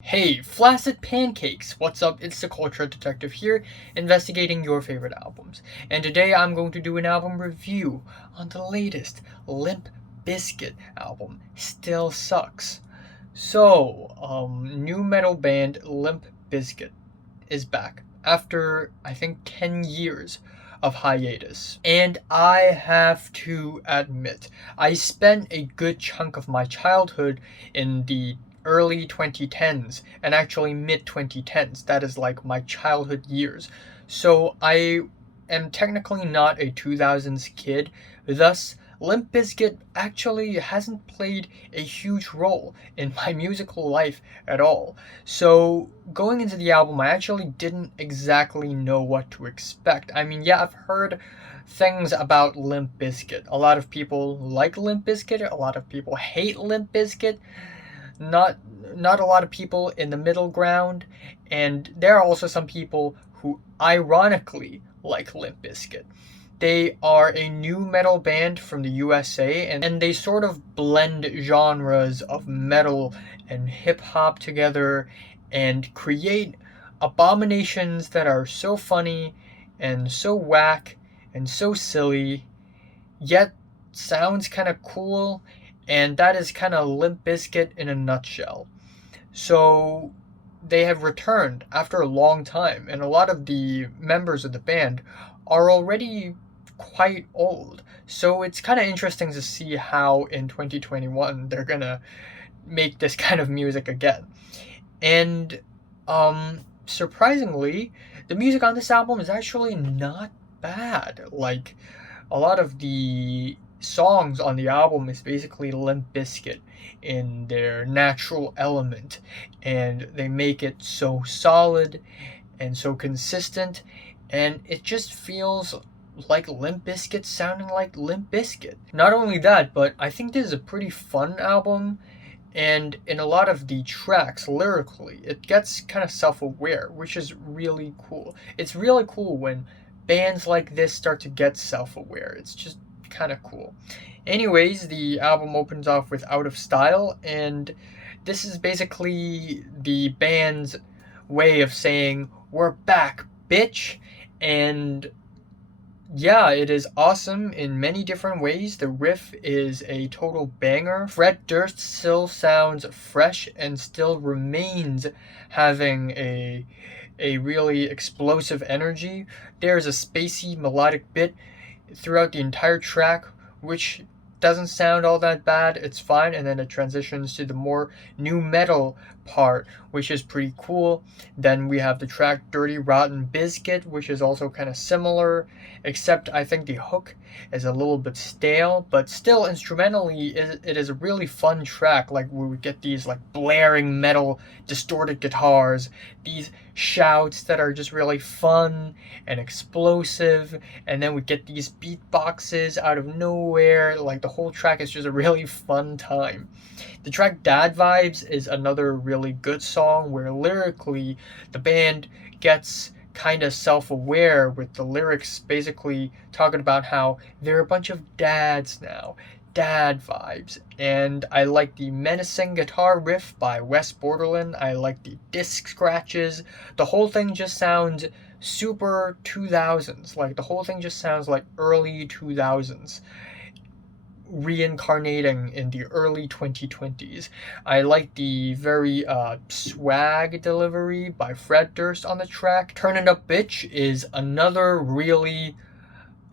Hey, flaccid pancakes! What's up? It's the Culture Detective here, investigating your favorite albums. And today I'm going to do an album review on the latest Limp Bizkit album, Still Sucks. New metal band Limp Bizkit is back after, I think, 10 years of hiatus. And I have to admit, I spent a good chunk of my childhood in the early 2010s and actually mid 2010s. That is like my childhood years. So I am technically not a 2000s kid, thus Limp Bizkit actually hasn't played a huge role in my musical life at all. So going into the album, I actually didn't exactly know what to expect. I mean, yeah, I've heard things about Limp Bizkit. A lot of people like Limp Bizkit, a lot of people hate Limp Bizkit. Not not a lot of people in the middle ground, and there are also some people who ironically like Limp Bizkit. They are a new metal band from the USA, and they sort of blend genres of metal and hip hop together and create abominations that are so funny and so whack and so silly, yet sounds kind of cool, and that is kind of Limp Bizkit in a nutshell. So they have returned after a long time, and a lot of the members of the band are already quite old. So it's kind of interesting to see how in 2021 they're gonna make this kind of music again. And surprisingly, the music on this album is actually not bad. Like, a lot of the songs on the album is basically Limp Bizkit in their natural element, and they make it so solid and so consistent, and it just feels like Limp Bizkit sounding like Limp Bizkit. Not only that, but I think this is a pretty fun album, and in a lot of the tracks lyrically it gets kind of self-aware, which is really cool. It's really cool when bands like this start to get self-aware. It's just kind of cool. Anyways, the album opens off with Out of Style, and this is basically the band's way of saying we're back, bitch. And yeah, it is awesome in many different ways. The riff is a total banger. Fred Durst still sounds fresh and still remains having a really explosive energy. There's a spacey melodic bit throughout the entire track, which doesn't sound all that bad. It's fine, and then it transitions to the more new metal part, which is pretty cool. Then we have the track Dirty Rotten Bizkit, which is also kind of similar, except I think the hook is a little bit stale, but still instrumentally it is a really fun track. Like, we would get these like blaring metal distorted guitars, these shouts that are just really fun and explosive, and then we get these beatboxes out of nowhere. Like, the whole track is just a really fun time. The track Dad Vibes is another really good song where lyrically the band gets kind of self-aware, with the lyrics basically talking about how they're a bunch of dads now. Dad vibes. And I like the menacing guitar riff by Wes Borderland. I like the disc scratches. The whole thing just sounds super 2000s. Like, the whole thing just sounds like early 2000s reincarnating in the early 2020s. I like the very swag delivery by Fred Durst on the track. Turn It Up Bitch is another really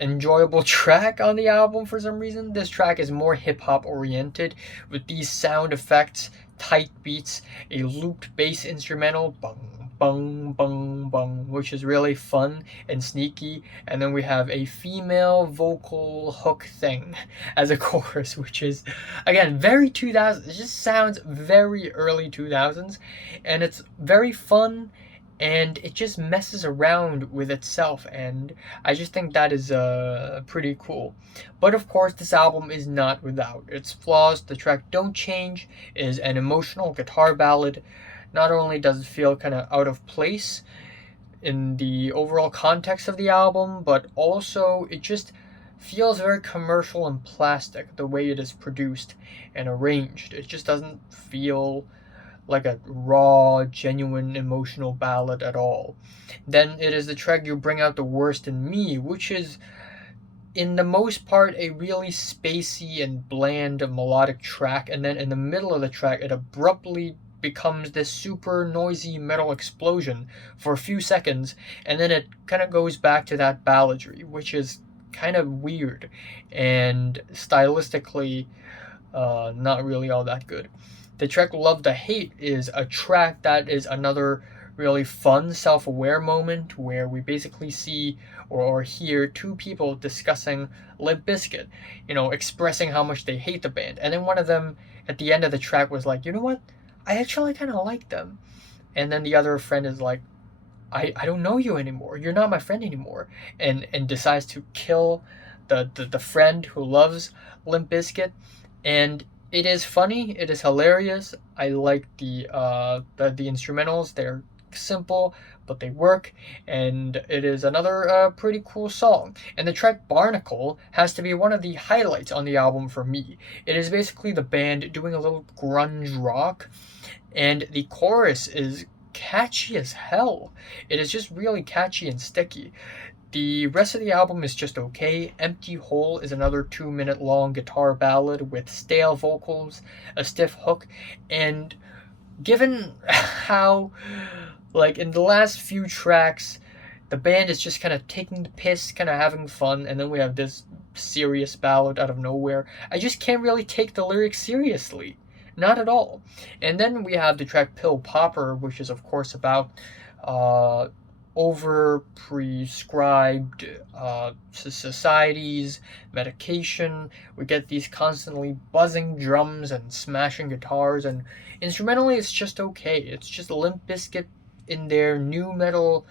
enjoyable track on the album for some reason. This track is more hip hop oriented with these sound effects, tight beats, a looped bass instrumental, bung bung bung bung, which is really fun and sneaky. And then we have a female vocal hook thing as a chorus, which is again very 2000s. It just sounds very early 2000s, and it's very fun, and it just messes around with itself, and I just think that is pretty cool. But of course, this album is not without its flaws. The track Don't Change is an emotional guitar ballad. Not only does it feel kind of out of place in the overall context of the album, but also it just feels very commercial and plastic the way it is produced and arranged. It just doesn't feel like a raw, genuine emotional ballad at all. Then it is the track You Bring Out the Worst in Me, which is in the most part a really spacey and bland melodic track, and then in the middle of the track it abruptly becomes this super noisy metal explosion for a few seconds, and then it kind of goes back to that balladry, which is kind of weird and stylistically not really all that good. The track Love to Hate is a track that is another really fun self-aware moment where we basically see or hear two people discussing Limp Bizkit, expressing how much they hate the band. And then one of them at the end of the track was like, you know what? I actually kind of like them. And then the other friend is like, I don't know you anymore. You're not my friend anymore. And decides to kill the friend who loves Limp Bizkit. And it is funny. It is hilarious. I like the instrumentals. They're simple, but they work, and it is another pretty cool song. And the track Barnacle has to be one of the highlights on the album for me. It is basically the band doing a little grunge rock, and the chorus is catchy as hell. It is just really catchy and sticky. The rest of the album is just okay. Empty Hole is another 2-minute long guitar ballad with stale vocals, a stiff hook, and given how, like, in the last few tracks, the band is just kind of taking the piss, kind of having fun, and then we have this serious ballad out of nowhere. I just can't really take the lyrics seriously. Not at all. And then we have the track Pill Popper, which is, of course, about over prescribed societies, medication. We get these constantly buzzing drums and smashing guitars, and instrumentally it's just okay. It's just Limp Bizkit in their new metal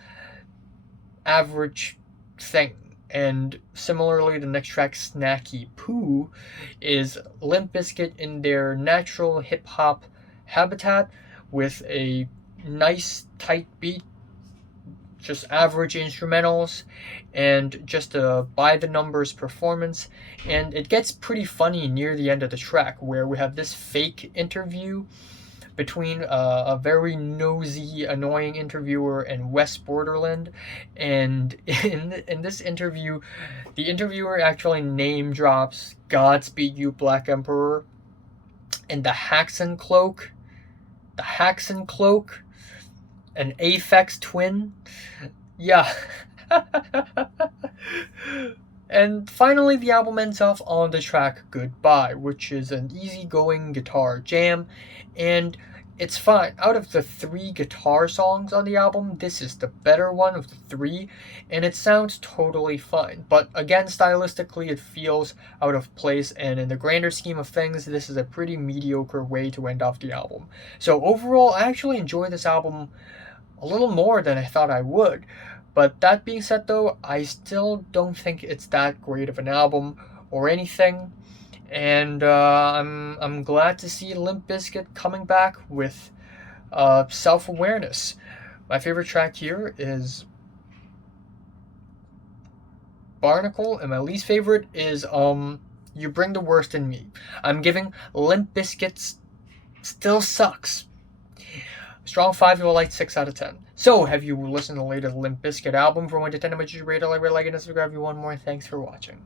average thing. And similarly, the next track, Snacky Poo, is Limp Bizkit in their natural hip hop habitat with a nice tight beat, just average instrumentals, and just a by the numbers performance. And it gets pretty funny near the end of the track where we have this fake interview between a very nosy, annoying interviewer and West Borderland. And in this interview, the interviewer actually name drops Godspeed You Black Emperor and the Haxon Cloak, an Aphex Twin. Yeah. And finally, the album ends off on the track Goodbye, which is an easygoing guitar jam, and it's fine. Out of the 3 guitar songs on the album, this is the better one of the 3, and it sounds totally fine. But again, stylistically, it feels out of place, and in the grander scheme of things, this is a pretty mediocre way to end off the album. So overall, I actually enjoy this album a little more than I thought I would. But that being said, though, I still don't think it's that great of an album or anything. And I'm glad to see Limp Bizkit coming back with self-awareness. My favorite track here is Barnacle, and my least favorite is You Bring the Worst in Me. I'm giving Limp Bizkit's Still Sucks strong 5 to a light 6 out of 10. So, have you listened to the latest Limp Bizkit album? From 1 to 10, how much you rate it? Like, and subscribe if you want more. Thanks for watching.